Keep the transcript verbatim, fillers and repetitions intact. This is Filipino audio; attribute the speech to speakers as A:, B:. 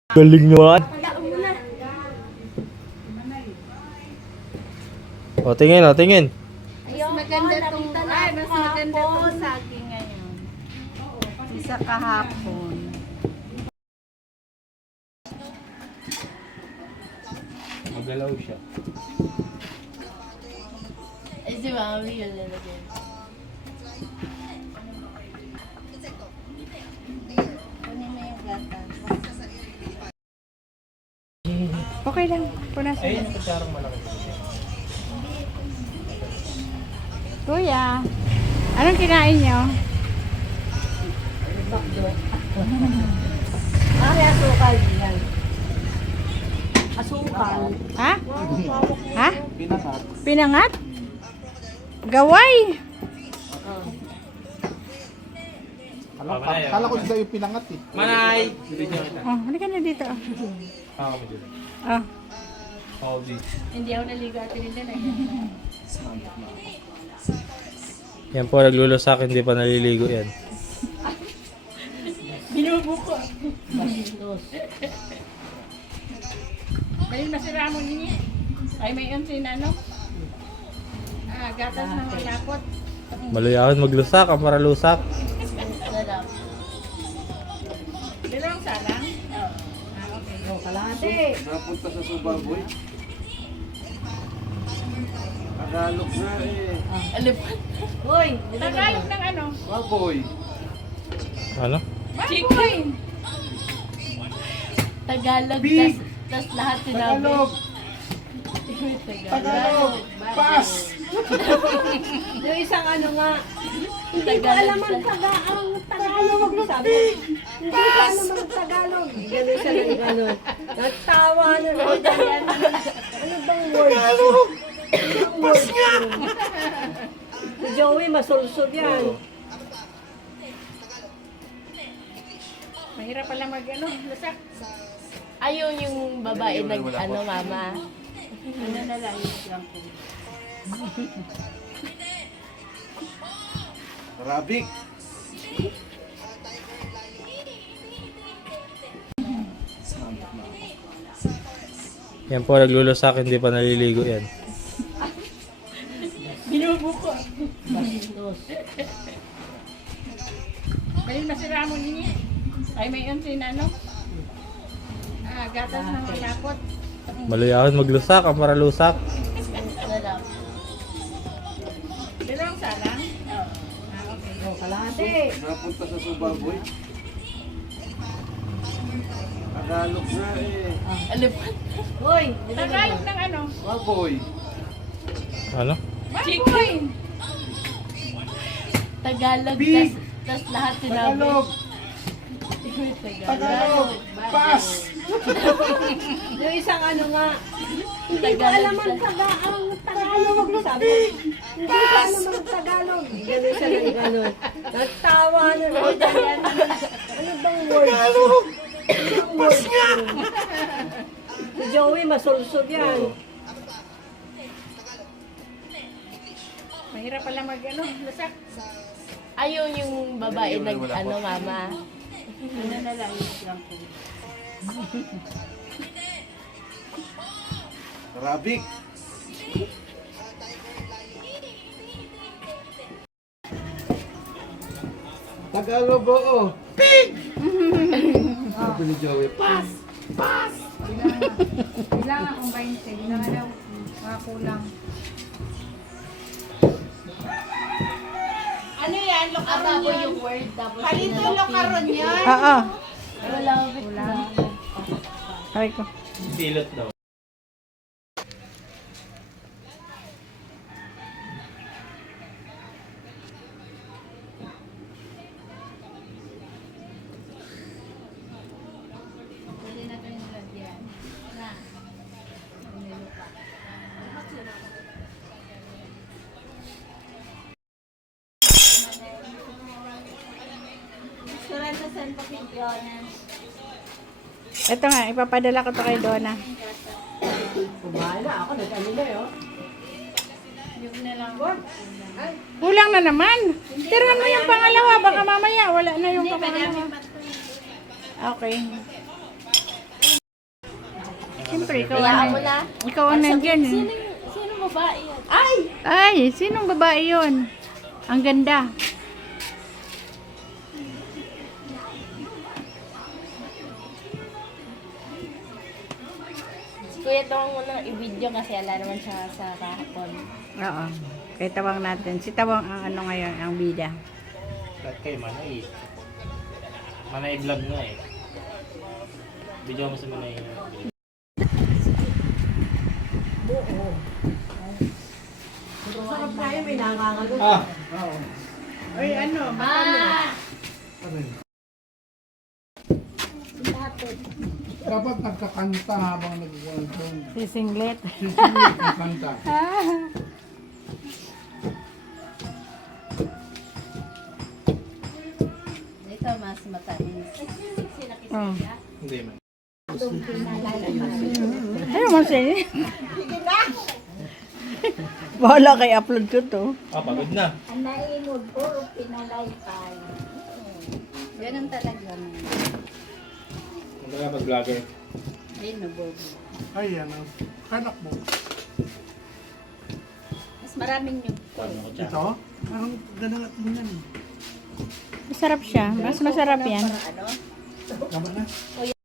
A: Galing naman. O, tingin o, tingin.
B: Mas maganda tong, ay, mas maganda tong saging ngayon. Isa kahapon.
A: Magalaw siya.
B: Ay, si Mami yun lalagyan. Kunin mo yung gata.
C: Okay lang. Punasan.
A: Ayun, kutsarang malaki.
C: Kuya, anong kinain nyo?
B: Ay, asukal yan. Asukal.
C: Ha? Ha?
A: Pinasat.
C: Pinangat? Gaway?
D: Kala, kala ko sila yung pinangat eh.
A: Manay!
C: Oh, halika na dito.
A: Ako mo dito.
C: Oh.
A: All this.
B: Hindi ako naligo at hindi na.
A: Yan po, naglulusak, hindi pa naliligo yan.
B: Binubuko. Dahil masira mo niya. Ay, may unsin ano? Ah, gatas na malapot.
A: Maluyawan maglusak, ang paralusak.
B: Sarap. Dalawang salang? Oo. Ah, okay. Oh, kalahati.
D: Napunta sa Subaboy. Tagalog na eh.
B: Alipan. Hoy,
C: Tagalog ng ano?
D: Baboy.
A: Ano?
B: chicken. Tagalog, tas, tas lahat sinabi.
D: Tagalog. Tagalog. Pass.
B: Yung isang ano nga.
E: Hindi ko alam ang taga ang Tagalog sabi. Hindi ko alam ang Tagalog. Ganun siya ng ganun. Nagtawa na lang yan. Ano bang word? Tagalog! Pas nga! Si Joey, masulsod yan.
C: Mahirap pala mag ano, lusak.
B: Ayun yung babae nag ano mama.
C: Ano na lang yung ko.
D: Arabic.
A: Yan po, naglulusak, hindi pa naliligo yan.
B: Binubuko.
C: Dahil masira mo niya. Ay, may unsin ano? Ah, gatas na malapot.
A: Maluyawan maglusak, ang paralusak.
B: Sarap.
C: Dalawang salang?
B: Oo.
C: Ah, okay.
E: Oh, kalahati.
D: Napunta sa Subaboy. Tagalog na eh.
B: Alipan.
E: Hoy,
C: Tagalog ng ano?
D: Baboy.
A: Ano?
C: Chicken!
B: Tagalog, tas,
D: Big.
B: tas lahat sinabi.
D: Tagalog. Tagalog. Pass.
E: yung isang ano nga. Hindi ko
B: Tagalog
E: alam ang taga ang Tagalog sabi. Hindi ko alam ang Tagalog. Ganun siya ng ganun. Nagtawa na lang yan. Ano bang word? Tagalog! Pas nga! Si Joey, masulsod yan.
C: Mahirap pala mag ano, lusak.
B: Ayun yung babae nag ano mama.
C: Ano na lang yung ko.
D: Arabic. Tagalog oo. Pig! Sabi ni Joey, pass! Pass!
C: Bilangan kung twenty. Bilangan daw. Mga kulang.
B: Ano yan? Lokaron yun? yung word tapos
E: Halito lokaron yan.
C: Oo.
B: Wala wala.
C: Sabi ko.
A: Silot daw.
B: Pwede na kayo nilagyan. Na. Surrender sa San Papilyones.
C: Ito nga, ipapadala ko to kay Donna.
E: Kumala ako, nag-ano na yun.
B: Yung na lang.
C: Kulang na naman. Tirahan mo yung pangalawa. Baka mamaya wala na yung pangalawa. Okay. Siyempre, ikaw
E: Kaya
C: ang,
E: mo na.
C: ikaw ang nandyan eh.
E: Sino, sino babae yan? Ay!
C: Ay, sinong babae yun? Ang ganda.
E: Si Kuya Tawang mo nang i-video kasi ala naman siya sa kahapon.
C: Oo. Kaya tawang natin. Si Tawang ang ano ngayon, ang bida.
A: Lahat kayo, Manay. Manay vlog nga eh. Video mo sa Manay.
E: Sarap tayo, may nakakalo.
A: Ah!
C: Ay, ano?
E: Ah!
D: Dapat nagkakanta habang nagkukwento.
C: Sisinglet.
D: Sisingit ang kanta.
B: Ito mas matamis.
C: Oh.
A: Hindi man.
C: Ano mo siya? Bahala kay upload ko to.
A: Ah, pagod na.
B: Ang naimod, puro pinalay tayo. Ganun talaga.
A: Ang talaga pag-vlogger.
B: Ayun, nabobo.
D: Ay, yan ang anak mo.
B: Mas maraming nyug.
A: Paano ko siya?
D: Ito? Parang ganang at yan.
C: Masarap siya. Mas masarap yan.
B: Ano?
D: Tama na.